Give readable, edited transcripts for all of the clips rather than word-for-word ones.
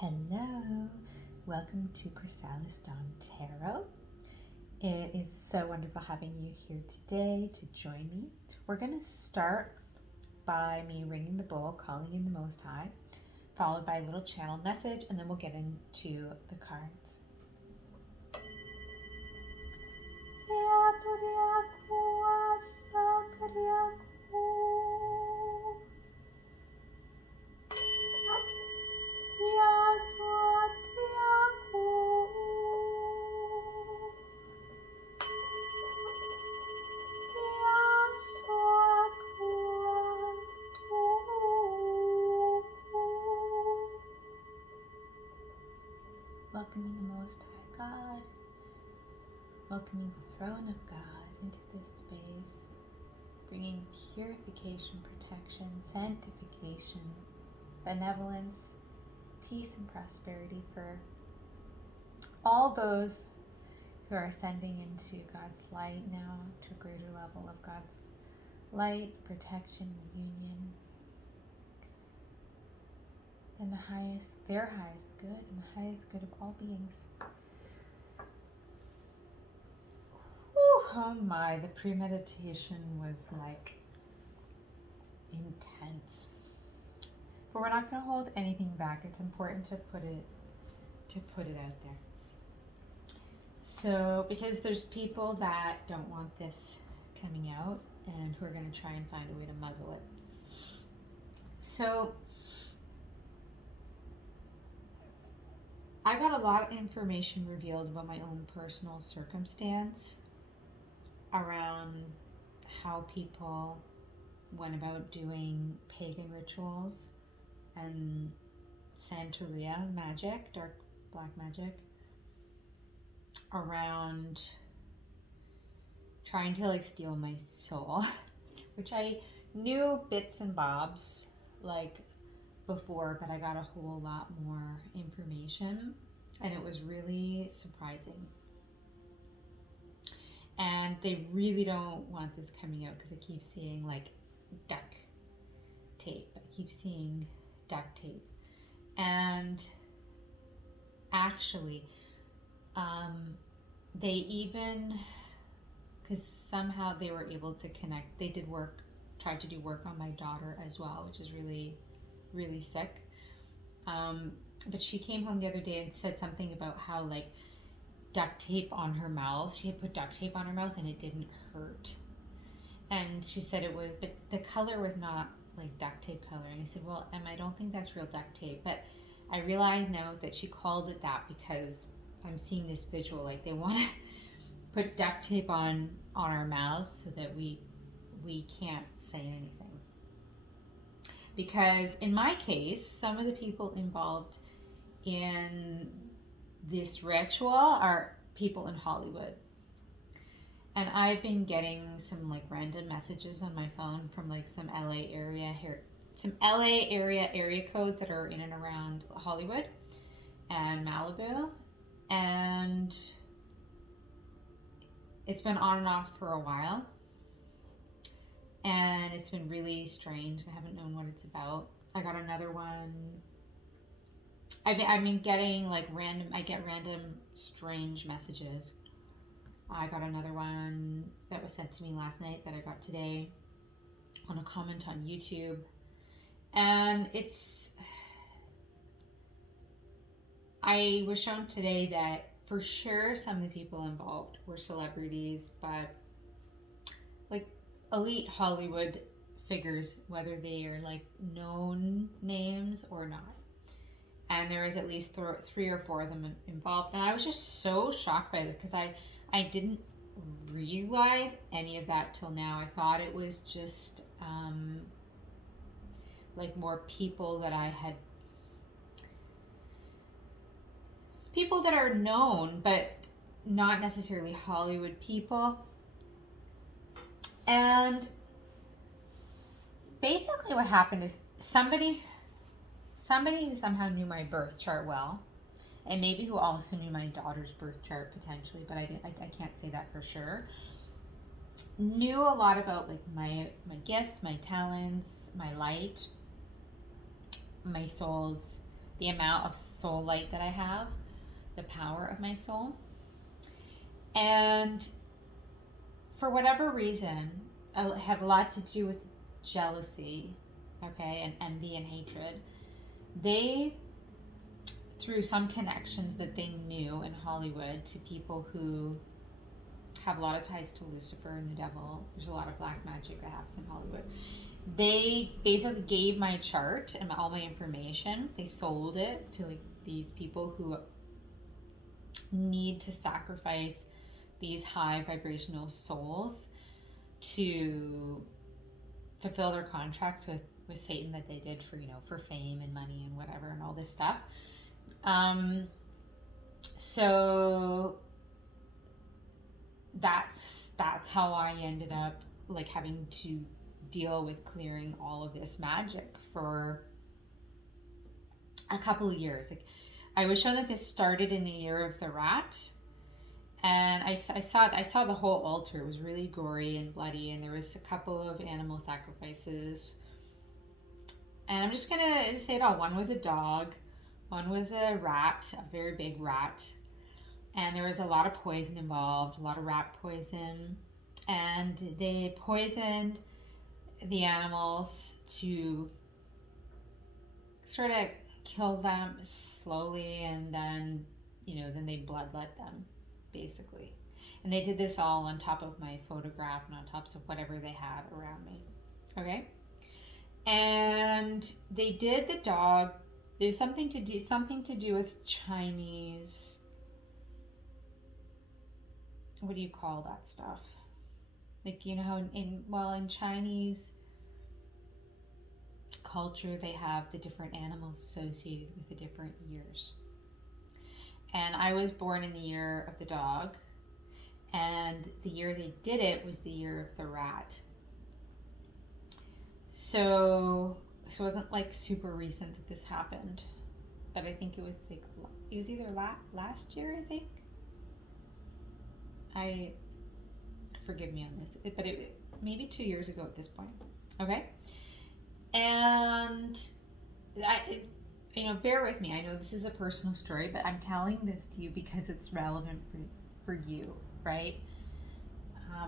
Hello, welcome to chrysalisdawntarot. It is so wonderful having you here today to join me. We're going to start by me ringing the bowl, calling in the Most High, followed by a little channel message, and then we'll get into the cards. Welcoming the Most High God, welcoming the throne of God into this space, bringing purification, protection, sanctification, benevolence, peace, and prosperity for all those who are ascending into God's light now, to a greater level of God's light, protection, union, and their highest good, and the highest good of all beings. Oh my, the premeditation was like intense. But we're not going to hold anything back. It's important to put it out there. So, because there's people that don't want this coming out and who are going to try and find a way to muzzle it. So, I got a lot of information revealed about my own personal circumstance around how people went about doing pagan rituals and Santeria magic, dark black magic, around trying to steal my soul, which I knew bits and bobs before, but I got a whole lot more information, and it was really surprising. And they really don't want this coming out because I keep seeing duct tape. I keep seeing duct tape. And actually, they even, because somehow they were able to connect, they tried to do work on my daughter as well, which is really, really sick. But she came home the other day and said something about how duct tape on her mouth. She had put duct tape on her mouth and it didn't hurt. And she said it was, but the color was not duct tape color. And I said, well, Emma, I don't think that's real duct tape. But I realize now that she called it that because I'm seeing this visual, they want to put duct tape on our mouths so that we can't say anything. Because in my case, some of the people involved in this ritual are people in Hollywood. And I've been getting some random messages on my phone from some LA area here, some LA area codes that are in and around Hollywood and Malibu. And it's been on and off for a while. And it's been really strange. I haven't known what it's about. I got another one. I've been getting I get random strange messages. I got another one that was sent to me last night that I got today on a comment on YouTube. And I was shown today that for sure some of the people involved were celebrities, but elite Hollywood figures, whether they are known names or not. And there was at least 3 or 4 of them involved. And I was just so shocked by this because I didn't realize any of that till now. I thought it was just more people that people that are known, but not necessarily Hollywood people. And basically what happened is somebody who somehow knew my birth chart well, and maybe who also knew my daughter's birth chart potentially, but I can't say that for sure, knew a lot about my gifts, my talents, my light, my soul's the amount of soul light that I have, the power of my soul. And for whatever reason, it had a lot to do with jealousy, okay, and envy and hatred. They, through some connections that they knew in Hollywood to people who have a lot of ties to Lucifer and the devil, there's a lot of black magic that happens in Hollywood. They basically gave my chart and all my information. They sold it to like these people who need to sacrifice these high vibrational souls to fulfill their contracts with Satan that they did for, you know, for fame and money and whatever and all this stuff. So that's how I ended up like having to deal with clearing all of this magic for a couple of years. Like, I was shown that this started in the year of the rat, and I saw the whole altar. It was really gory and bloody, and there was a couple of animal sacrifices. And I'm just gonna say it all. One was a dog, one was a rat, a very big rat, and there was a lot of poison involved, a lot of rat poison, and they poisoned the animals to sort of kill them slowly, and then, you know, then they bloodlet them, basically. And they did this all on top of my photograph and on top of whatever they had around me. Okay? And they did the dog. There's something to do with Chinese. What do you call that stuff? Like, you know how in Chinese culture they have the different animals associated with the different years. And I was born in the year of the dog, and the year they did it was the year of the rat. So it wasn't like super recent that this happened, but I think it was either last year, I think. Forgive me on this, but it maybe 2 years ago at this point. Okay, and bear with me. I know this is a personal story, but I'm telling this to you because it's relevant for you, right?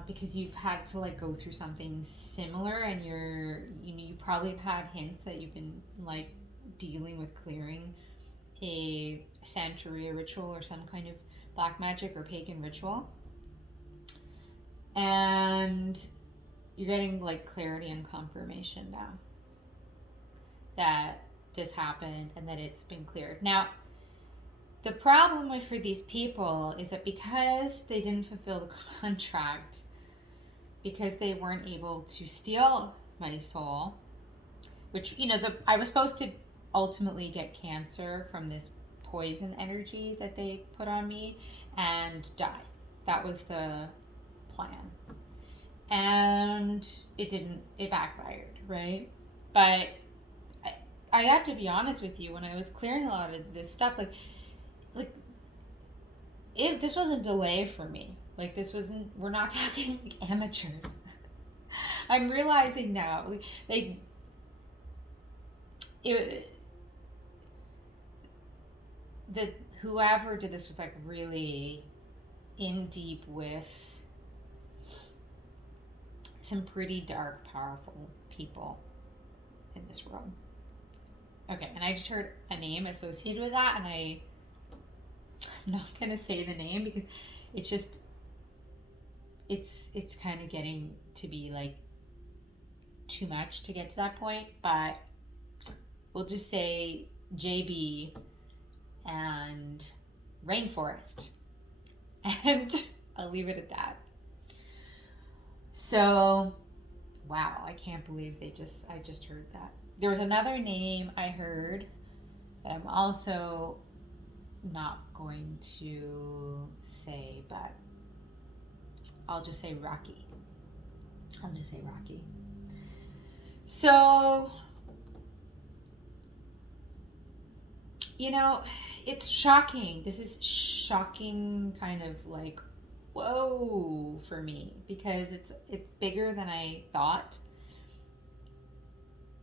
Because you've had to like go through something similar, and you probably have had hints that you've been like dealing with clearing a Santeria ritual or some kind of black magic or pagan ritual, and you're getting like clarity and confirmation now that this happened and that it's been cleared. Now, the problem for these people is that because they didn't fulfill the contract, because they weren't able to steal my soul, which, I was supposed to ultimately get cancer from this poison energy that they put on me and die. That was the plan. And it backfired, right? But I have to be honest with you, when I was clearing a lot of this stuff, like if this wasn't delay for me, like this wasn't, we're not talking like amateurs. I'm realizing now, that whoever did this was like really in deep with some pretty dark, powerful people in this room. Okay, and I just heard a name associated with that, and I'm not gonna say the name because it's just it's kind of getting to be like too much to get to that point, but we'll just say JB and Rainforest, and I'll leave it at that. So, wow, I can't believe I just heard that. There was another name I heard that I'm also not going to say, but I'll just say Rocky. So, it's shocking. This is shocking, kind of like, whoa, for me, because it's bigger than I thought.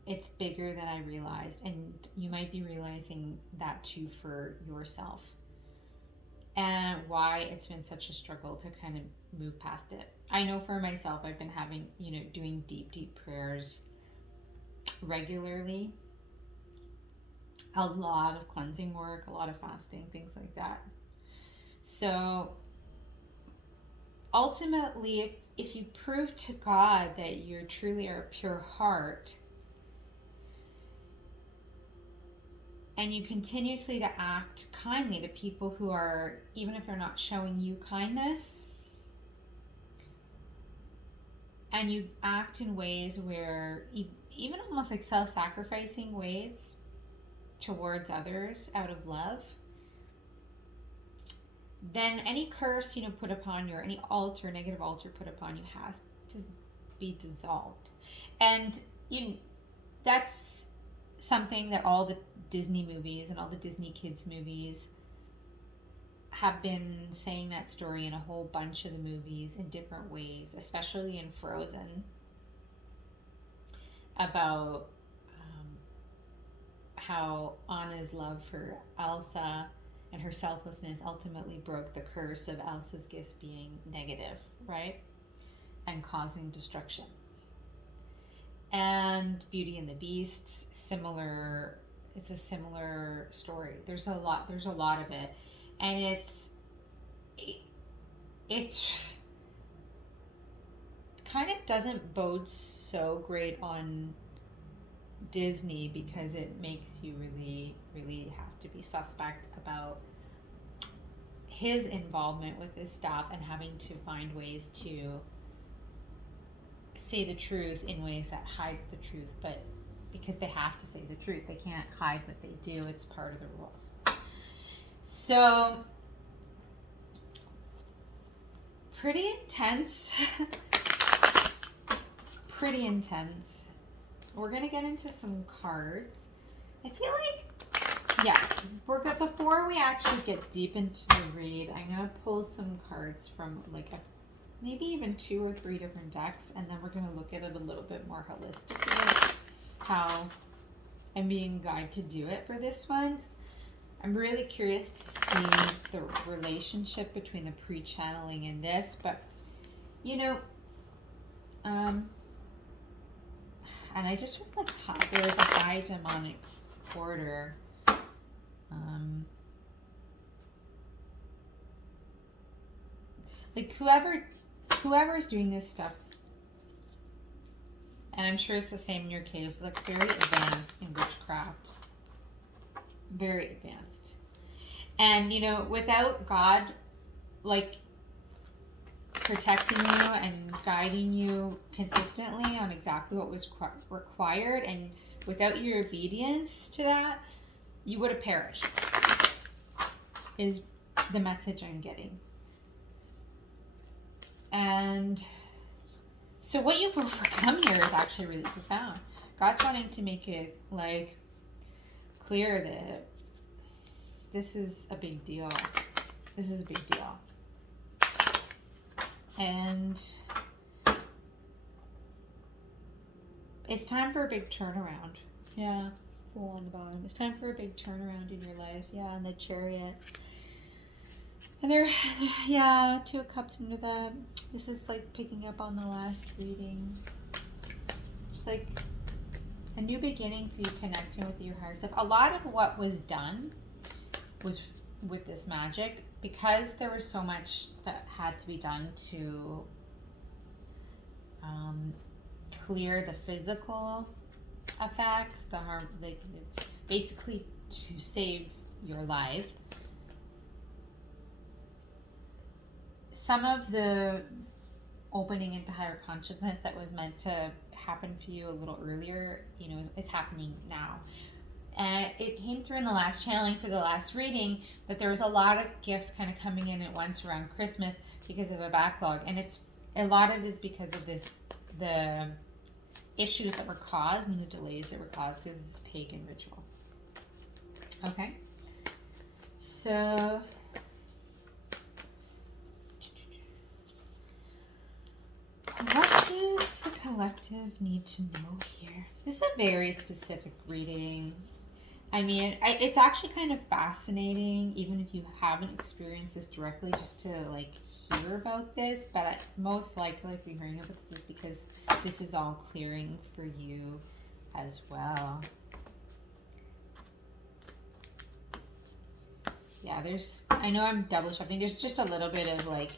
it's bigger than I realized, and you might be realizing that too for yourself, and why it's been such a struggle to kind of move past it. I know for myself, I've been having, doing deep prayers regularly, a lot of cleansing work, a lot of fasting, things like that. So ultimately, if you prove to God that you truly are a pure heart, and you continuously to act kindly to people who are, even if they're not showing you kindness, and you act in ways where, even almost like self-sacrificing ways towards others out of love, then any curse, put upon you, or any altar, negative altar put upon you, has to be dissolved. And that's something that all the Disney movies and all the Disney kids movies have been saying, that story in a whole bunch of the movies in different ways, especially in Frozen, about how Anna's love for Elsa and her selflessness ultimately broke the curse of Elsa's gifts being negative, right? And causing destruction. And Beauty and the Beast, similar. It's a similar story. There's a lot of it, and it's kind of doesn't bode so great on Disney, because it makes you really, really have to be suspect about his involvement with this stuff, and having to find ways to say the truth in ways that hides the truth, but because they have to say the truth, they can't hide what they do. It's part of the rules. So pretty intense. Pretty intense. We're gonna get into some cards. I feel like, yeah, we're good. Before we actually get deep into the read, I'm gonna pull some cards from like maybe even 2 or 3 different decks, and then we're gonna look at it a little bit more holistically, how I'm being guided to do it for this one. I'm really curious to see the relationship between the pre-channeling and this, but and I just feel like there's a high demonic order. Like whoever's doing this stuff, and I'm sure it's the same in your case, like very advanced in witchcraft. Very advanced. And without God like protecting you and guiding you consistently on exactly what was required, and without your obedience to that, you would have perished, is the message I'm getting. And so what you've overcome here is actually really profound. God's wanting to make it like clear that this is a big deal. This is a big deal. And it's time for a big turnaround. Yeah, Fool on the bottom. It's time for a big turnaround in your life. Yeah, and the Chariot. And there, yeah, 2 of Cups into that. This is like picking up on the last reading. Just like a new beginning for you, connecting with your heart stuff. A lot of what was done was with this magic, because there was so much that had to be done to clear the physical effects, the harm, like basically to save your life. Some of the opening into higher consciousness that was meant to happen for you a little earlier, is happening now. And it came through in the last channeling for the last reading that there was a lot of gifts kind of coming in at once around Christmas because of a backlog. And a lot of it is because of the issues that were caused and the delays that were caused because it's pagan ritual. Okay. So what is the color collective need to know here? This is a very specific reading. I mean, it's actually kind of fascinating, even if you haven't experienced this directly, just to like hear about this. But most likely, if you're hearing about this, is because this is all clearing for you as well. Yeah, I know I'm double checking. There's just a little bit of like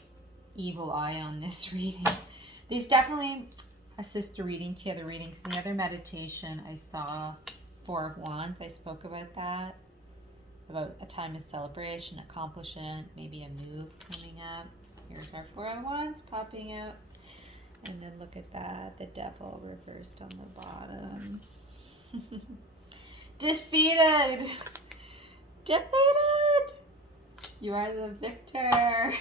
evil eye on this reading. There's definitely a sister reading to the other reading, because in the other meditation I saw Four of Wands. I spoke about that, about a time of celebration, accomplishment, maybe a move coming up. Here's our Four of Wands popping out. And then look at that, the Devil reversed on the bottom. Defeated! Defeated! You are the victor.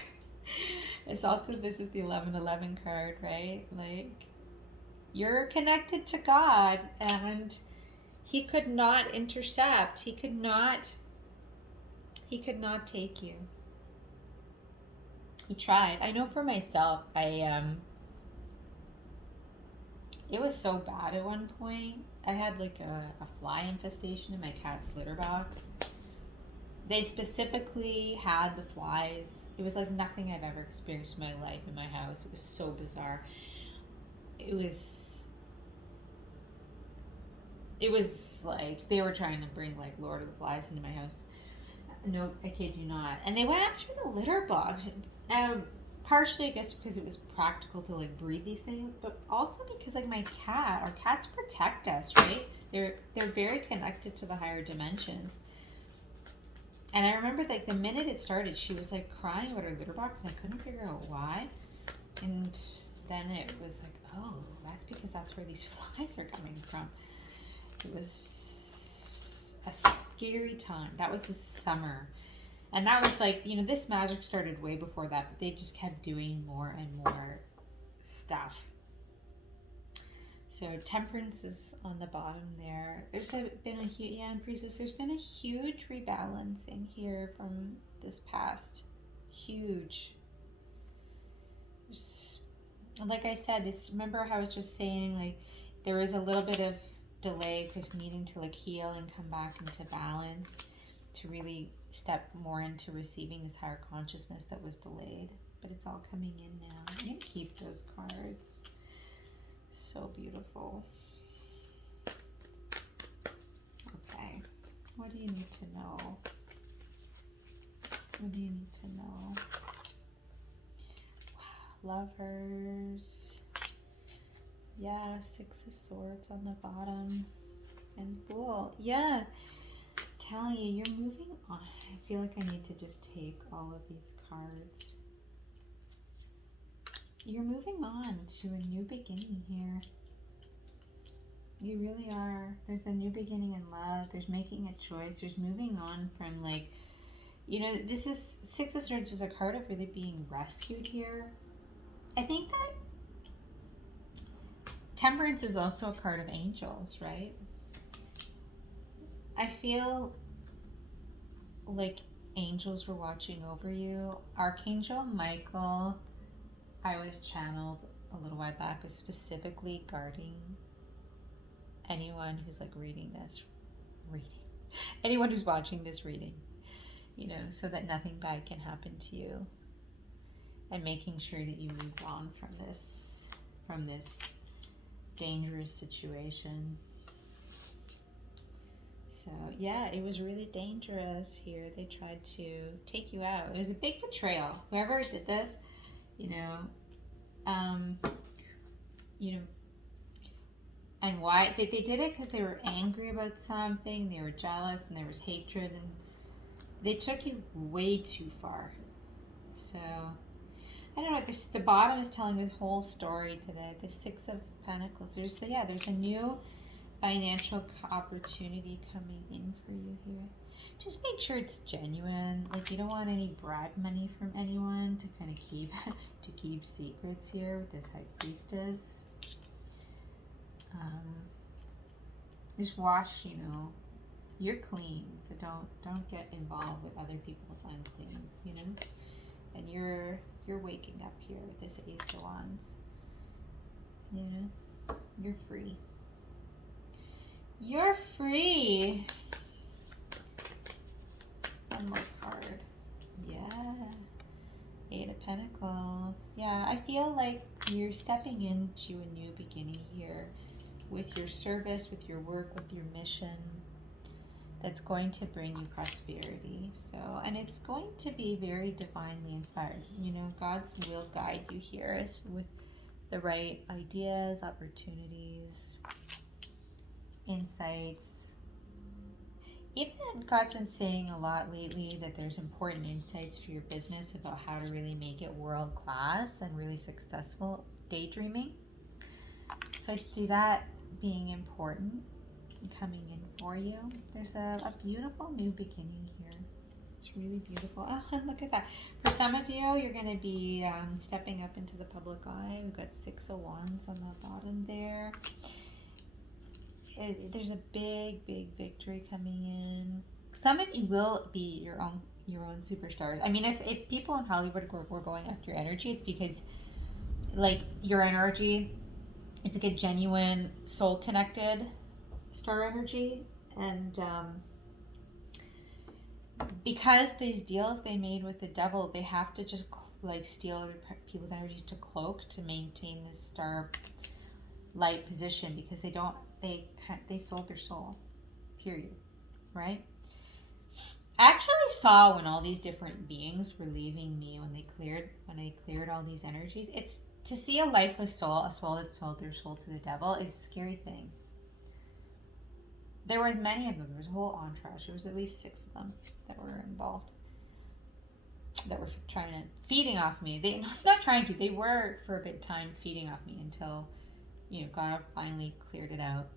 It's also, this is the 1111 card, right? Like, you're connected to God, and he could not intercept. He could not take you. He tried. I know for myself, it was so bad at one point. I had like a fly infestation in my cat's litter box. They specifically had the flies. It was like nothing I've ever experienced in my life in my house. It was so bizarre. It was like they were trying to bring like Lord of the Flies into my house. No, I kid you not. And they went after the litter box. Partially, I guess, because it was practical to like breed these things, but also because like our cats protect us, right? They're very connected to the higher dimensions. And I remember like the minute it started, she was like crying about her litter box, and I couldn't figure out why. And then it was like, oh, that's because that's where these flies are coming from. It was a scary time. That was the summer. And that was like, this magic started way before that, but they just kept doing more and more stuff. So Temperance is on the bottom there. There's been a huge, and Priestess, there's been a huge rebalancing here from this past. Huge. Like I said, remember how I was just saying, like, there was a little bit of delay because needing to like heal and come back into balance to really step more into receiving this higher consciousness that was delayed. But it's all coming in now. I'm going to keep those cards. So beautiful. Okay. What do you need to know? What do you need to know? Wow. Lovers. Yeah, Six of Swords on the bottom. And Fool. Yeah. Telling you, you're moving on. I feel like I need to just take all of these cards. You're moving on to a new beginning here. You really are. There's a new beginning in love. There's making a choice. There's moving on from like, this is Six of Swords is a card of really being rescued here. I think that Temperance is also a card of angels, right? I feel like angels were watching over you. Archangel Michael, I was channeled a little while back, is specifically guarding anyone who's like anyone who's watching this reading, so that nothing bad can happen to you, and making sure that you move on from this dangerous situation. So yeah, it was really dangerous here. They tried to take you out. It was a big betrayal. Whoever did this, and why they did it, because they were angry about something, they were jealous, and there was hatred, and they took you way too far. So I don't know, the bottom is telling this whole story today. The Six of Pentacles. There's a new financial opportunity coming in for you here. Just make sure it's genuine. Like, you don't want any bribe money from anyone to kind of keep secrets here with this High Priestess. Just wash, you're clean, so don't get involved with other people's unclean, And you're waking up here with this Ace of Wands, You're free. You're free. One more card. Yeah. Eight of Pentacles. Yeah, I feel like you're stepping into a new beginning here with your service, with your work, with your mission. That's going to bring you prosperity. So, and it's going to be very divinely inspired. You know, God's will guide you here with the right ideas, opportunities, insights. Even God's been saying a lot lately that there's important insights for your business about how to really make it world class and really successful daydreaming. So I see that being important and coming in for you. There's a beautiful new beginning here. It's really beautiful. Oh, and look at that. For some of you, you're going to be stepping up into the public eye. We've got 6 of Wands on the bottom there. There's a big, big victory coming in. Some of you will be your own superstars. I mean, if people in Hollywood were going after your energy, it's because, like, your energy, it's like a genuine, soul-connected star energy. And because these deals they made with the devil, they have to just like steal other people's energies to cloak to maintain this star light position, because they sold their soul, period, right? I actually saw when all these different beings were leaving me, when I cleared all these energies. It's to see a lifeless soul, a soul that sold their soul to the devil, is a scary thing. There was many of them. There was a whole entourage. There was at least 6 of them that were involved, that were feeding off me. They were for a bit time feeding off me until, you know, God finally cleared it out.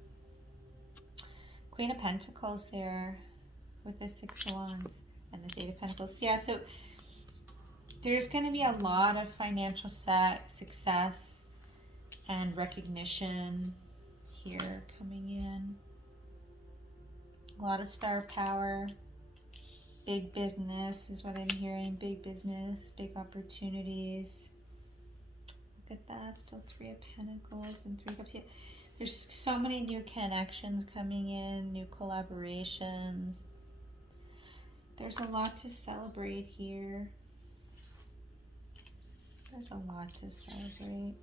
Queen of Pentacles there with the 6 of Wands and the 8 of Pentacles. Yeah, so there's going to be a lot of financial success and recognition here coming in. A lot of star power. Big business is what I'm hearing. Big business, big opportunities. Look at that. Still 3 of Pentacles and 3 of Cups. Yeah. There's so many new connections coming in, new collaborations. There's a lot to celebrate here. There's a lot to celebrate.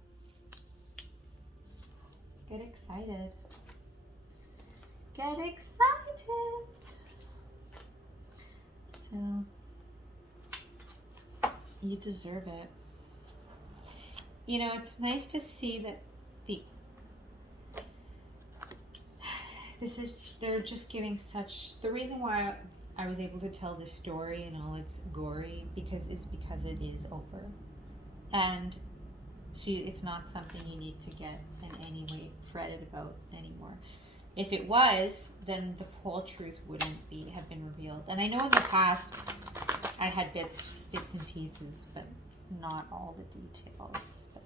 Get excited. Get excited. So, you deserve it. You know, it's nice to see that they're just giving such, the reason why I was able to tell this story and all its gory because it is over. And so it's not something you need to get in any way fretted about anymore. If it was, then the whole truth wouldn't have been revealed. And I know in the past I had bits and pieces, but not all the details. But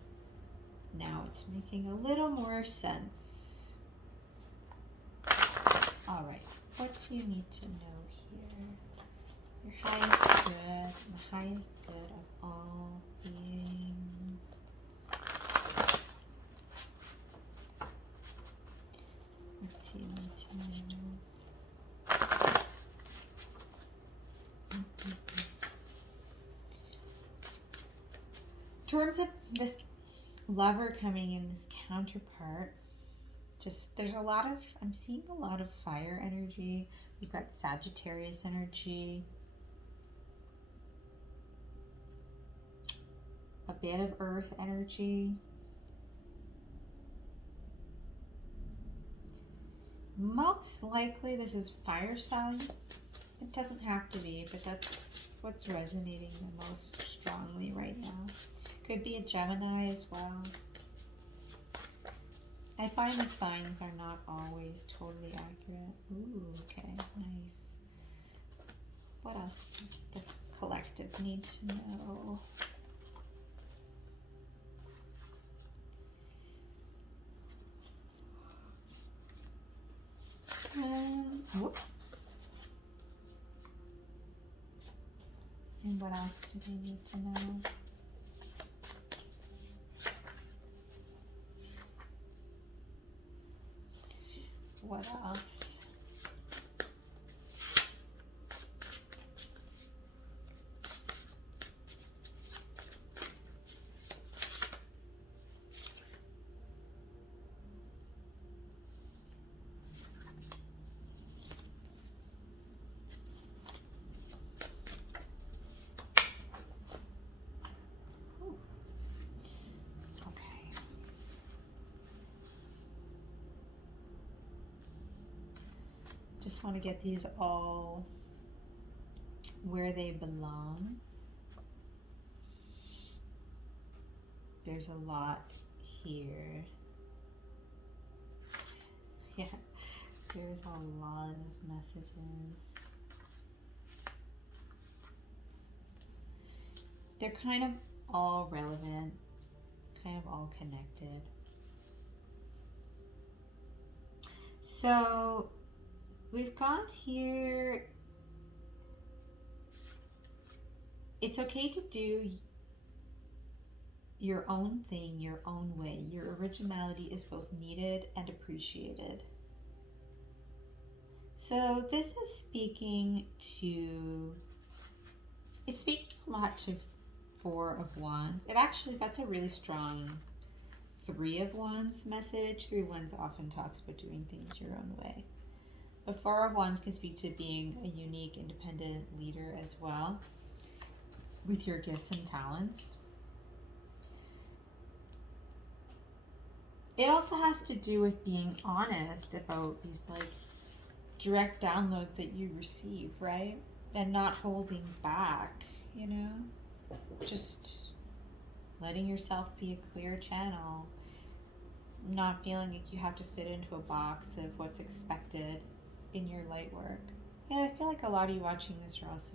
now it's making a little more sense. All right, what do you need to know here? Your highest good, the highest good of all beings. What do you need to know? In terms of this lover coming in, this counterpart, just there's I'm seeing a lot of fire energy. We've got Sagittarius energy, a bit of earth energy. Most likely this is fire sign. It doesn't have to be, but that's what's resonating the most strongly right now. Could be a Gemini as well. I find the signs are not always totally accurate. Ooh, okay, nice. What else does the collective need to know? And what else do they need to know? What else? Just want to get these all where they belong. There's a lot here. Yeah, there's a lot of messages. They're kind of all relevant, kind of all connected. So we've got here, it's okay to do your own thing, your own way. Your originality is both needed and appreciated. So this is speaking to, it's speaking a lot to Four of Wands. It actually, that's a really strong Three of Wands message. Three of Wands often talks about doing things your own way. But Four of Wands can speak to being a unique, independent leader as well, with your gifts and talents. It also has to do with being honest about these like direct downloads that you receive, right? And not holding back, you know? Just letting yourself be a clear channel, not feeling like you have to fit into a box of what's expected in your light work. Yeah, I feel like a lot of you watching this are also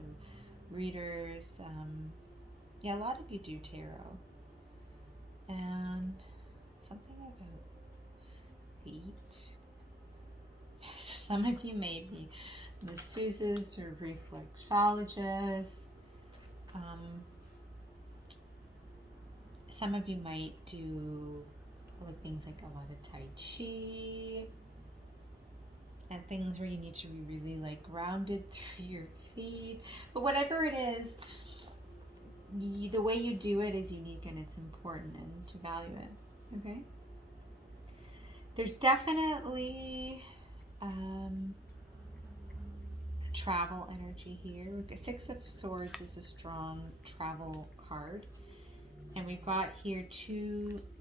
readers. Yeah, a lot of you do tarot. And something about feet. So some of you may be masseuses or reflexologists. Some of you might do like things like a lot of Tai Chi and things where you need to be really like grounded through your feet. But whatever it is, the way you do it is unique and it's important, and to value it. Okay? There's definitely travel energy here. Six of Swords is a strong travel card. And we've got here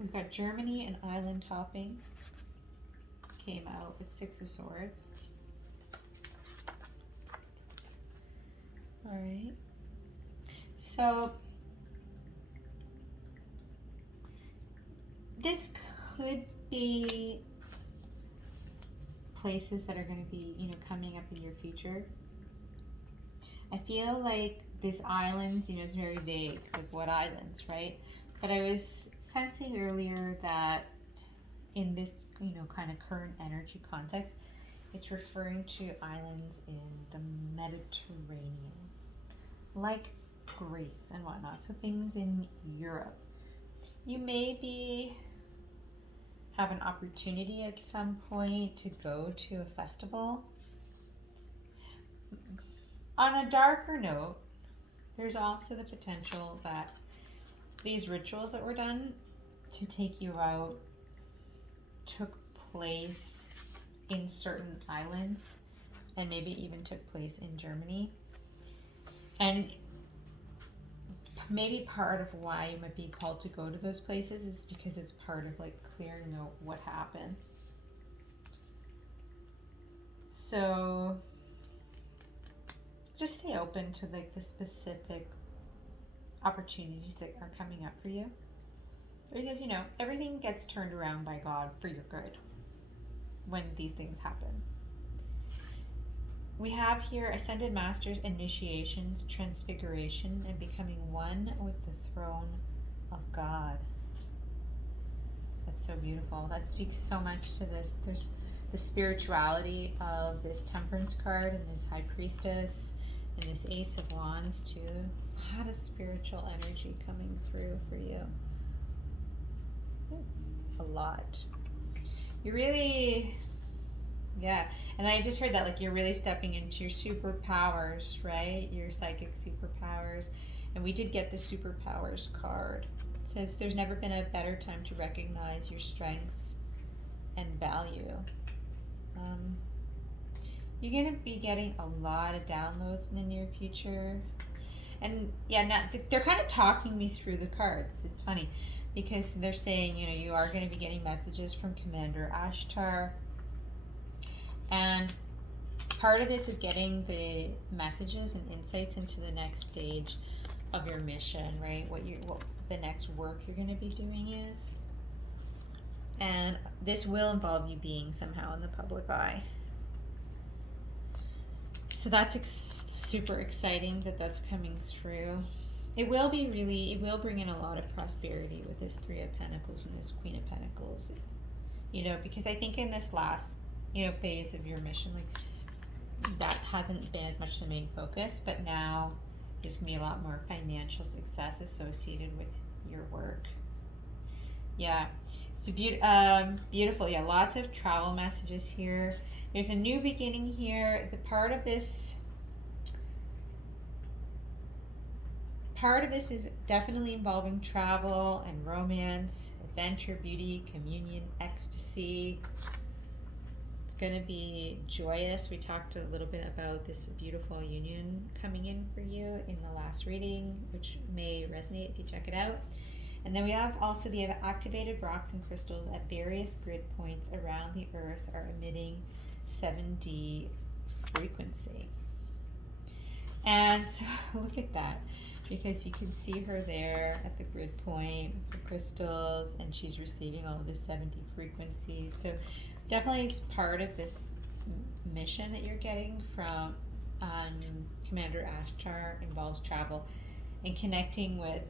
we've got Germany and island hopping came out with Six of Swords. All right. So this could be places that are going to be, you know, coming up in your future. I feel like this islands, you know, is very vague, like what islands, right? But I was sensing earlier that in this, you know, kind of current energy context, it's referring to islands in the Mediterranean, like Greece and whatnot. So things in Europe. You maybe have an opportunity at some point to go to a festival. On a darker note, there's also the potential that these rituals that were done to take you out took place in certain islands and maybe even took place in Germany. And maybe part of why you might be called to go to those places is because it's part of like clearing out what happened. So just stay open to like the specific opportunities that are coming up for you, because you know everything gets turned around by God for your good when these things happen. We have here Ascended Masters, initiations, transfiguration, and becoming one with the throne of God. That's so beautiful. That speaks so much to this. There's the spirituality of this Temperance card and this High Priestess and this Ace of Wands too. A lot of spiritual energy coming through for you. A lot. You Yeah. And I just heard that, like, you're really stepping into your superpowers, right? Your psychic superpowers. And we did get the superpowers card. It says there's never been a better time to recognize your strengths and value. You're going to be getting a lot of downloads in the near future. And yeah, now they're kind of talking me through the cards. It's funny because they're saying, you know, you are going to be getting messages from Commander Ashtar. And part of this is getting the messages and insights into the next stage of your mission, right? What the next work you're going to be doing is. And this will involve you being somehow in the public eye. So that's super exciting that that's coming through. It will bring in a lot of prosperity with this Three of Pentacles and this Queen of Pentacles. You know, because I think in this last, you know, phase of your mission, like, that hasn't been as much the main focus, but now there's going to be a lot more financial success associated with your work. Yeah, it's beautiful. Yeah, lots of travel messages here. There's a new beginning here. The part of this is definitely involving travel and romance, adventure, beauty, communion, ecstasy. It's going to be joyous. We talked a little bit about this beautiful union coming in for you in the last reading, which may resonate if you check it out. And then we have also the activated rocks and crystals at various grid points around the earth are emitting 7D frequency. And so look at that, because you can see her there at the grid point with the crystals, and she's receiving all of the 7D frequencies. So definitely is part of this mission that you're getting from Commander Ashtar involves travel and connecting with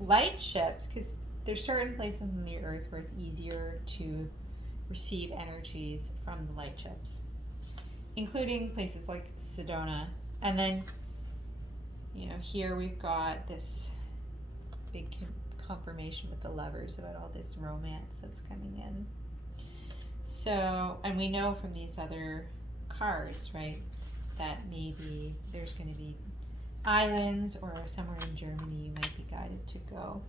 light ships, because there's certain places on the earth where it's easier to receive energies from the light ships, including places like Sedona. And then, you know, here we've got this big confirmation with the Lovers about all this romance that's coming in. So, and we know from these other cards, right, that maybe there's going to be islands or somewhere in Germany you might be guided to go.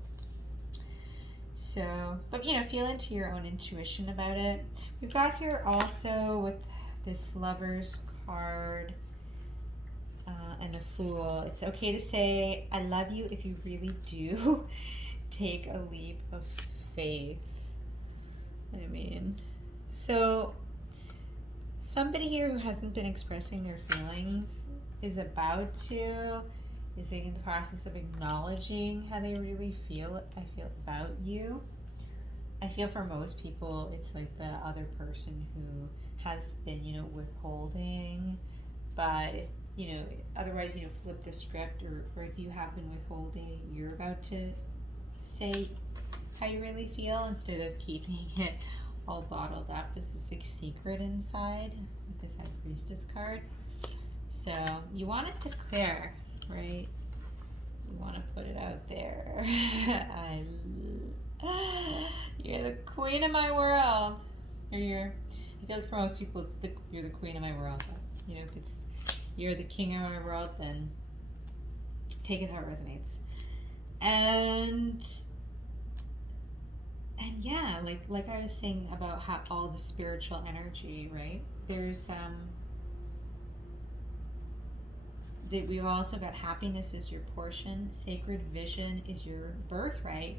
So, but you know, feel into your own intuition about it. We've got here also with this Lovers card and the Fool. It's okay to say I love you if you really do take a leap of faith. I mean, so somebody here who hasn't been expressing their feelings is about to, is in the process of acknowledging how they really feel about you. I feel for most people it's like the other person who has been, you know, withholding, but you know, otherwise, you know, flip the script, or if you have been withholding, you're about to say how you really feel instead of keeping it all bottled up as this like secret inside with this High Priestess card. So you want it to clear, right? You want to put it out there. You're the queen of my world. Or I feel like for most people, you're the queen of my world. But, you know, if it's you're the king of my world, then take it how it resonates. And yeah, like I was saying about how all the spiritual energy, right? There's we've also got happiness is your portion, sacred vision is your birthright,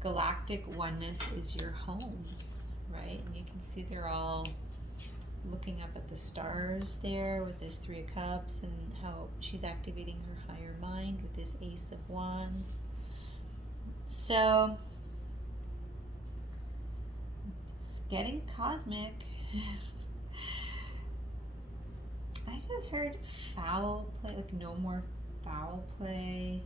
galactic oneness is your home, right? And you can see they're all looking up at the stars there with this Three of Cups and how she's activating her higher mind with this Ace of Wands. So it's getting cosmic. I just heard foul play, like no more foul play.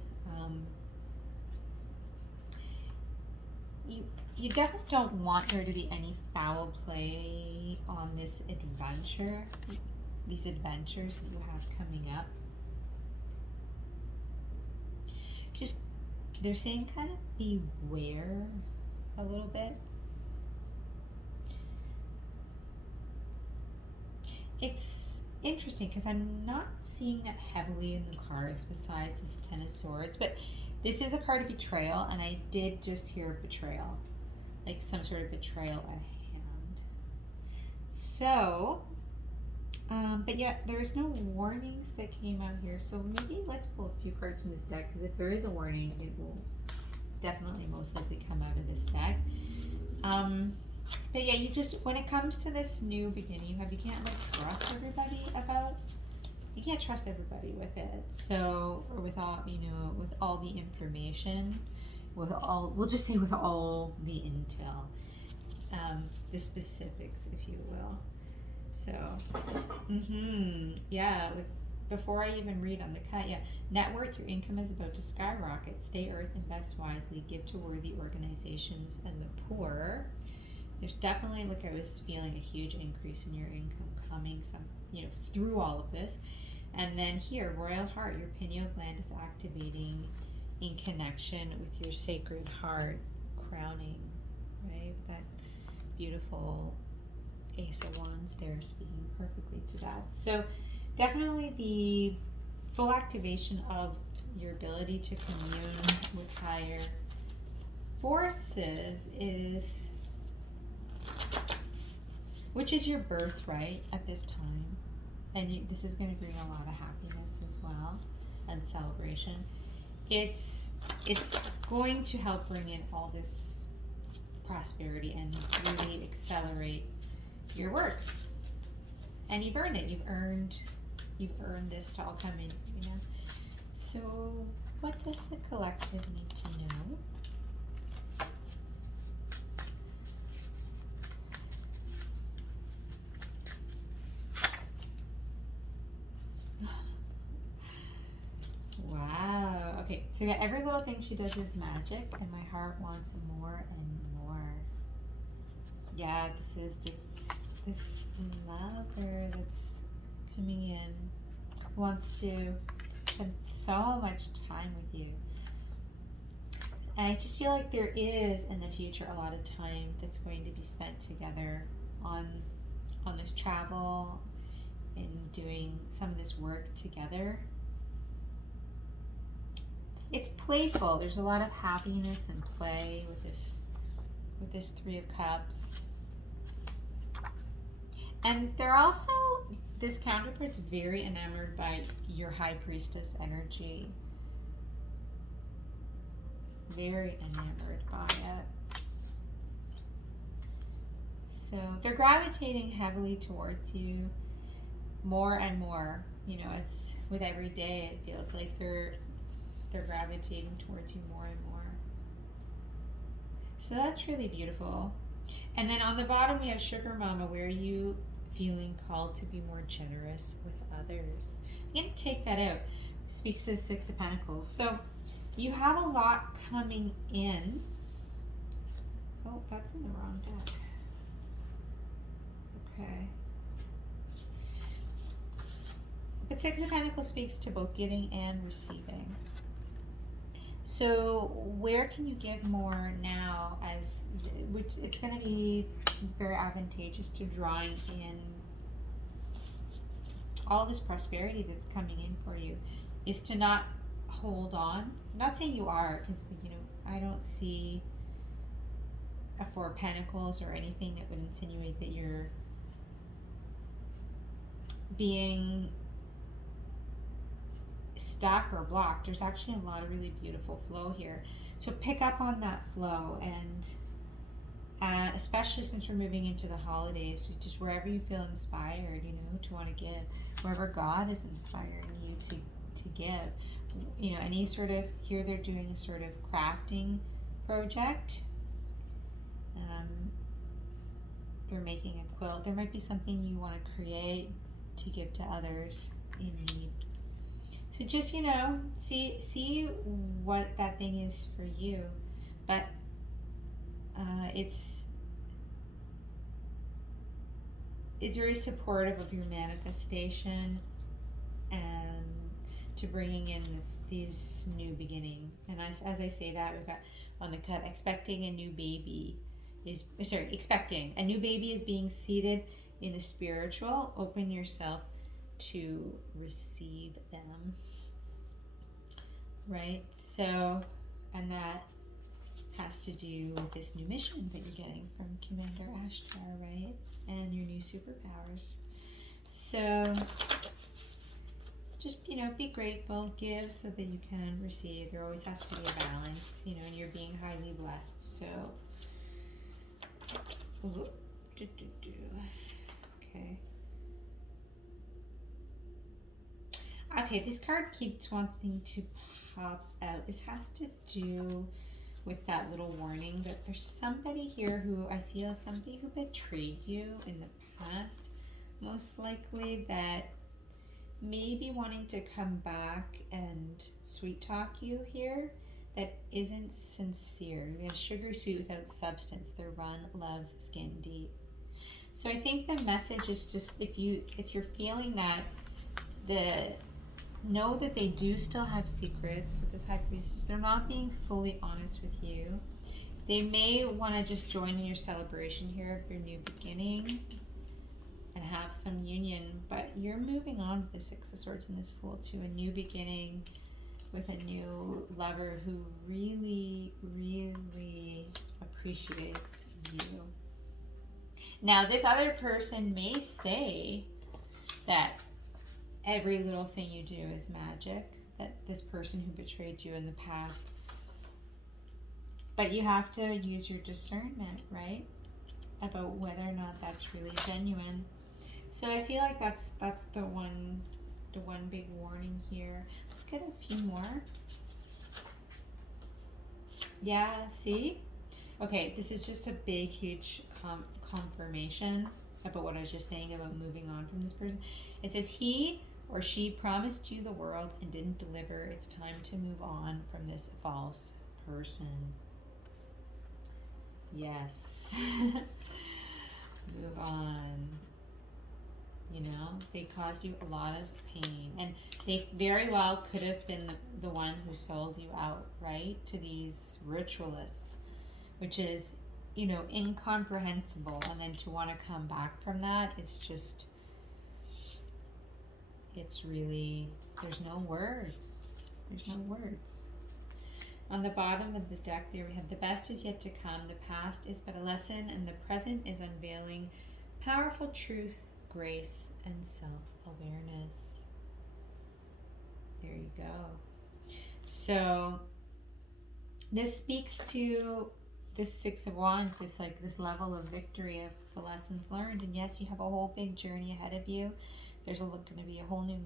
You definitely don't want there to be any foul play on this adventure, these adventures that you have coming up. Just, they're saying kind of beware a little bit. it's interesting because I'm not seeing it heavily in the cards besides this Ten of Swords, but this is a card of betrayal, and I did just hear betrayal, like some sort of betrayal at hand. So, but yet there's no warnings that came out here, so maybe let's pull a few cards from this deck, because if there is a warning, it will definitely most likely come out of this deck. But yeah, you just, when it comes to this new beginning you can't like trust everybody you can't trust everybody with it. So, or with all, with all the information, we'll just say with all the intel, the specifics, if you will. So, yeah, before I even read on the cut, yeah, net worth, your income is about to skyrocket. Stay earth, invest wisely, give to worthy organizations and the poor. There's definitely, like, I was feeling a huge increase in your income coming through all of this. And then here, royal heart, your pineal gland is activating in connection with your sacred heart, crowning, right? That beautiful Ace of Wands there, speaking perfectly to that. So definitely the full activation of your ability to commune with higher forces is, which is your birthright at this time, and this is going to bring a lot of happiness as well and celebration. It's going to help bring in all this prosperity and really accelerate your work. And you've earned it. You've earned this to all come in, So what does the collective need to know? Wow. Okay, so yeah, every little thing she does is magic, and my heart wants more and more. Yeah, this is this lover that's coming in, wants to spend so much time with you. And I just feel like there is in the future a lot of time that's going to be spent together on this travel and doing some of this work together. It's playful. There's a lot of happiness and play with this Three of Cups. And they're also, this counterpart's very enamored by your High Priestess energy. Very enamored by it. So they're gravitating heavily towards you more and more. As with every day, it feels like they're gravitating towards you more and more. So that's really beautiful. And then on the bottom we have Sugar Mama, where are you feeling called to be more generous with others? I'm going to take that out. Speaks to the Six of Pentacles. So you have a lot coming in. Oh, that's in the wrong deck. Okay. But Six of Pentacles speaks to both giving and receiving. So where can you give more now, which it's going to be very advantageous to drawing in all this prosperity that's coming in for you, is to not hold on. I'm not saying you are, because I don't see a Four of Pentacles or anything that would insinuate that you're being stuck or blocked. There's actually a lot of really beautiful flow here. So pick up on that flow, and especially since we're moving into the holidays, just wherever you feel inspired, to want to give, wherever God is inspiring you to give, any sort of, here they're doing a sort of crafting project. They're making a quilt. There might be something you want to create to give to others in need. So just, see what that thing is for you. But it's very supportive of your manifestation and to bringing in these new beginning. And as I say that, we've got on the cut, expecting a new baby is being seated in the spiritual, open yourself to receive them, right? So, and that has to do with this new mission that you're getting from Commander Ashtar, right? And your new superpowers. So just, be grateful, give so that you can receive. There always has to be a balance, and you're being highly blessed. So, okay. Okay, this card keeps wanting to pop out. This has to do with that little warning that there's somebody here who somebody who betrayed you in the past, most likely, that may be wanting to come back and sweet talk you here, that isn't sincere. We have sugar sweet without substance. Their run loves skin deep. So I think the message is just, if you're feeling that, know that they do still have secrets. With this High Priestess, they're not being fully honest with you. They may want to just join in your celebration here of your new beginning and have some union, but you're moving on with the Six of Swords and this Fool to a new beginning with a new lover who really, really appreciates you. Now, this other person may say that every little thing you do is magic, that this person who betrayed you in the past, but you have to use your discernment, right, about whether or not that's really genuine. So I feel like that's the one big warning here. Let's get a few more. Yeah, see? Okay, this is just a big, huge confirmation about what I was just saying about moving on from this person. It says, he or she promised you the world and didn't deliver. It's time to move on from this false person. Yes. Move on. They caused you a lot of pain, and they very well could have been the one who sold you out, right, to these ritualists, which is, incomprehensible. And then to want to come back from that, it's really, there's no words. On the bottom of the deck there we have, the best is yet to come, the past is but a lesson, and the present is unveiling powerful truth, grace, and self-awareness. There you go. So this speaks to this Six of Wands, this level of victory of the lessons learned. And yes, you have a whole big journey ahead of you. There's going to be a whole new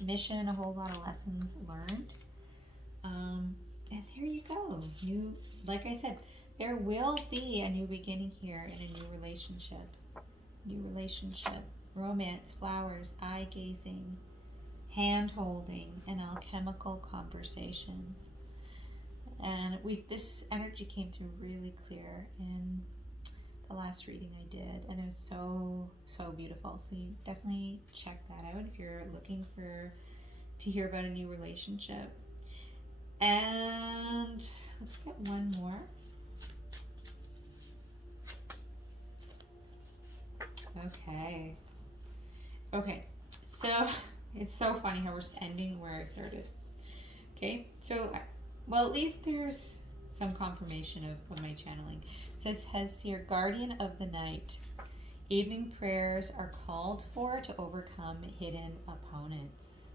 mission, a whole lot of lessons learned. And here you go. Like I said, there will be a new beginning here in a new relationship. Romance, flowers, eye-gazing, hand-holding, and alchemical conversations. And this energy came through really clear in the last reading I did, and it was so, so beautiful. So you definitely check that out if you're looking to hear about a new relationship. And let's get one more. Okay, so it's so funny how we're ending where I started. Okay, so, well, at least there's some confirmation of my channeling. It says here, guardian of the night, evening prayers are called for to overcome hidden opponents.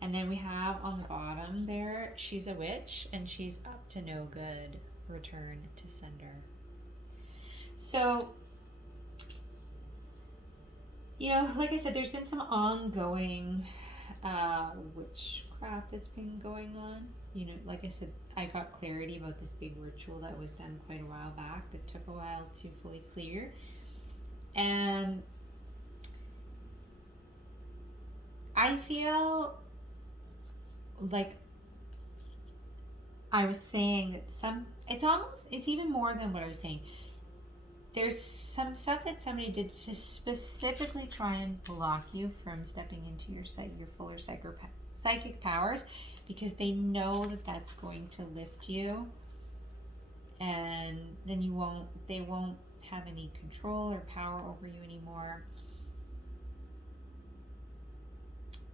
And then we have on the bottom there, she's a witch and she's up to no good, return to sender. So, like I said, there's been some ongoing witchcraft that's been going on. Like I said, I got clarity about this big ritual that was done quite a while back that took a while to fully clear. And I feel like I was saying that it's even more than what I was saying. There's some stuff that somebody did to specifically try and block you from stepping into your fuller psychic powers, because they know that that's going to lift you, and then they won't have any control or power over you anymore.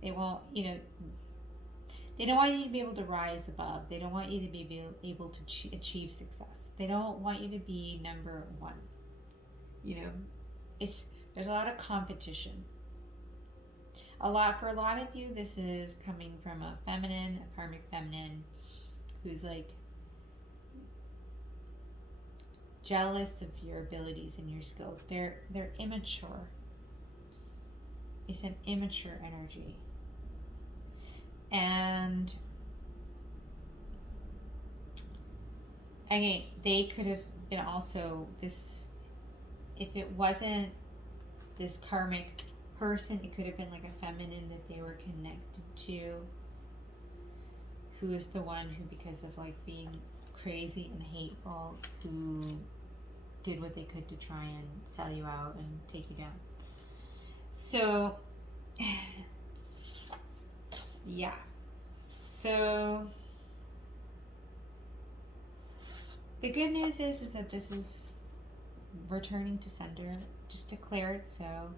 They won't, they don't want you to be able to rise above. They don't want you to be able to achieve success. They don't want you to be number one. There's a lot of competition. For a lot of you, this is coming from a karmic feminine, who's like jealous of your abilities and your skills. They're immature. It's an immature energy. And again, they could have been also this, if it wasn't this karmic person, it could have been like a feminine that they were connected to, who is the one who, because of like being crazy and hateful, who did what they could to try and sell you out and take you down. So yeah, so the good news is that this is returning to sender. Just declare it so.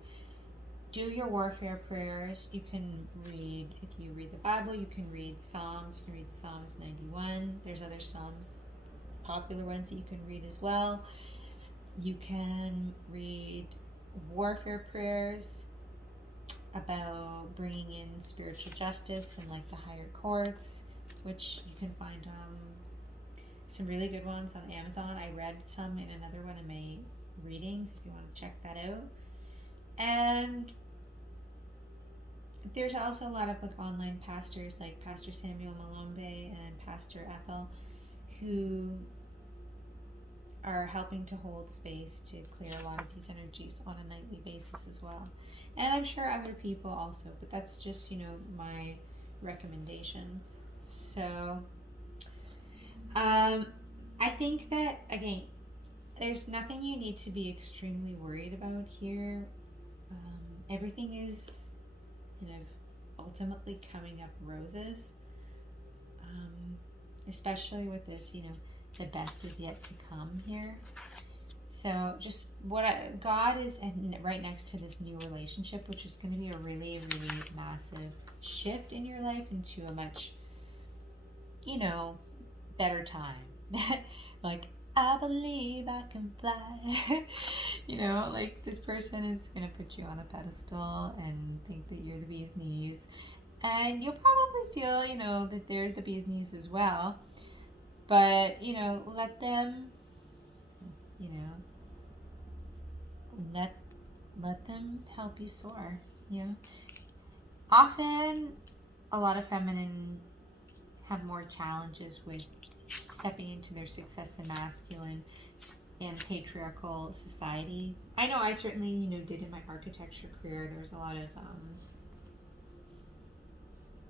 Do your warfare prayers. You can read, if you read the Bible, you can read Psalms. You can read Psalms 91. There's other Psalms, popular ones that you can read as well. You can read warfare prayers about bringing in spiritual justice and like the higher courts, which you can find some really good ones on Amazon. I read some in another one of my readings if you want to check that out. And there's also a lot of like online pastors like Pastor Samuel Malombe and Pastor Ethel, who are helping to hold space to clear a lot of these energies on a nightly basis as well. And I'm sure other people also, but that's just, my recommendations. So I think that, again, there's nothing you need to be extremely worried about here. Everything is ultimately coming up roses, especially with this, the best is yet to come here. So just God is right next to this new relationship, which is going to be a really, really massive shift in your life into a much, better time. Like, I believe I can fly. Like this person is going to put you on a pedestal and think that you're the bee's knees. And you'll probably feel, that they're the bee's knees as well. But, let them, let them help you soar, Often, a lot of feminine have more challenges with stepping into their success in masculine and patriarchal society. I know I certainly, did in my architecture career. There was a lot of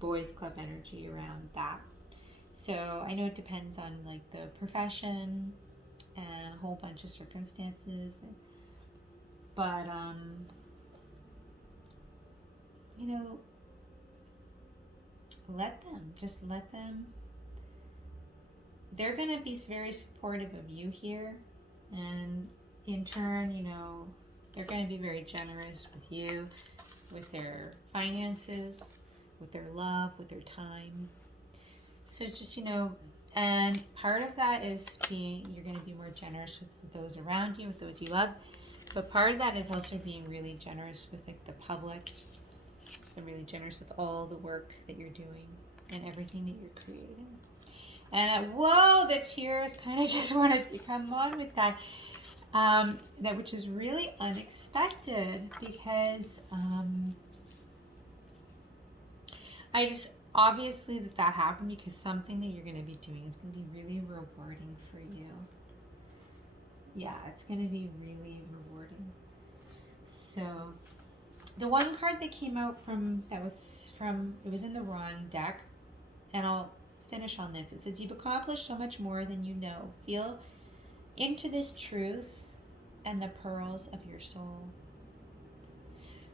boys club energy around that. So I know it depends on like the profession and a whole bunch of circumstances. But, let them. They're going to be very supportive of you here. And in turn, they're going to be very generous with you, with their finances, with their love, with their time. So just, and part of that is you're going to be more generous with those around you, with those you love. But part of that is also being really generous with like the public, and really generous with all the work that you're doing and everything that you're creating. And whoa, the tears kind of just wanted to come on with that. That which is really unexpected because I just obviously that happened because something that you're going to be doing is going to be really rewarding for you. Yeah, it's going to be really rewarding. So the one card that came out it was in the wrong deck, and I'll finish on this. It says, you've accomplished so much more than you know. Feel into this truth and the pearls of your soul.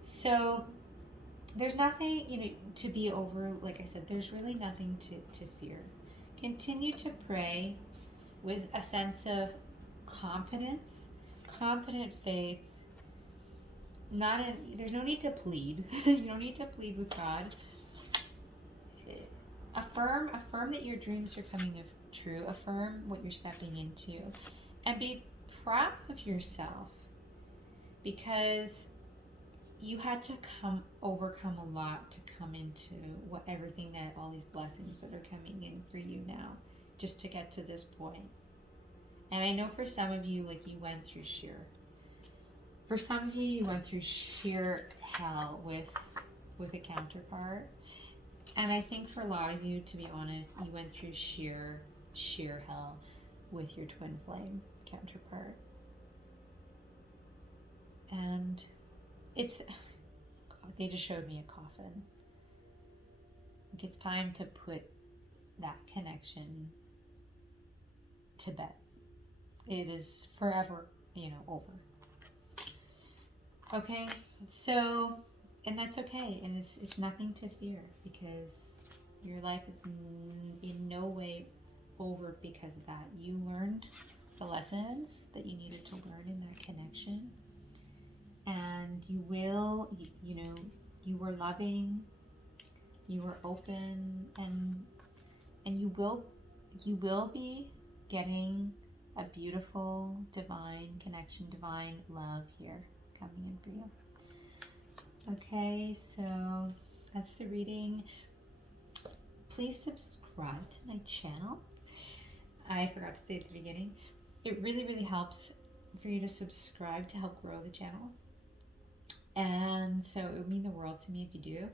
So there's nothing, to be over. Like I said, there's really nothing to fear. Continue to pray with a sense of confidence confident faith. There's no need to plead. You don't need to plead with God. Affirm that your dreams are coming true. Affirm what you're stepping into, and be proud of yourself, because you had to overcome a lot to come into everything that all these blessings that are coming in for you now, just to get to this point. And I know for some of you, like, you went through sheer hell with a counterpart. And I think for a lot of you, to be honest, you went through sheer hell with your twin flame counterpart. And they just showed me a coffin. Like, it's time to put that connection to bed. It is forever, over. Okay, so, and that's okay, and it's nothing to fear, because your life is in no way over because of that. You learned the lessons that you needed to learn in that connection, and you were loving, you were open, and you will be getting a beautiful divine connection, divine love here coming in for you. Okay, so that's the reading. Please subscribe to my channel. I forgot to say at the beginning, it really, really helps for you to subscribe to help grow the channel. And so it would mean the world to me if you do.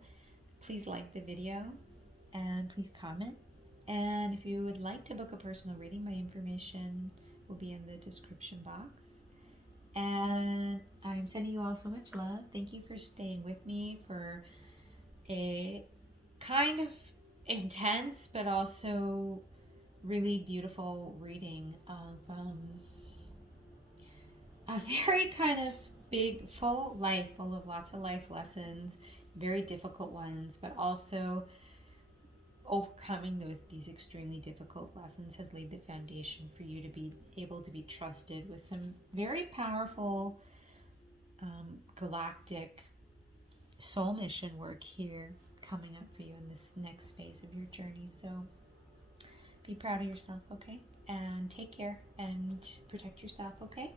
Please like the video and please comment. And if you would like to book a personal reading, my information will be in the description box. And I'm sending you all so much love. Thank you for staying with me for a kind of intense but also really beautiful reading of a very kind of big, full of lots of life lessons, very difficult ones, but also overcoming these extremely difficult lessons has laid the foundation for you to be able to be trusted with some very powerful galactic soul mission work here coming up for you in this next phase of your journey. So be proud of yourself, okay? And take care and protect yourself, okay?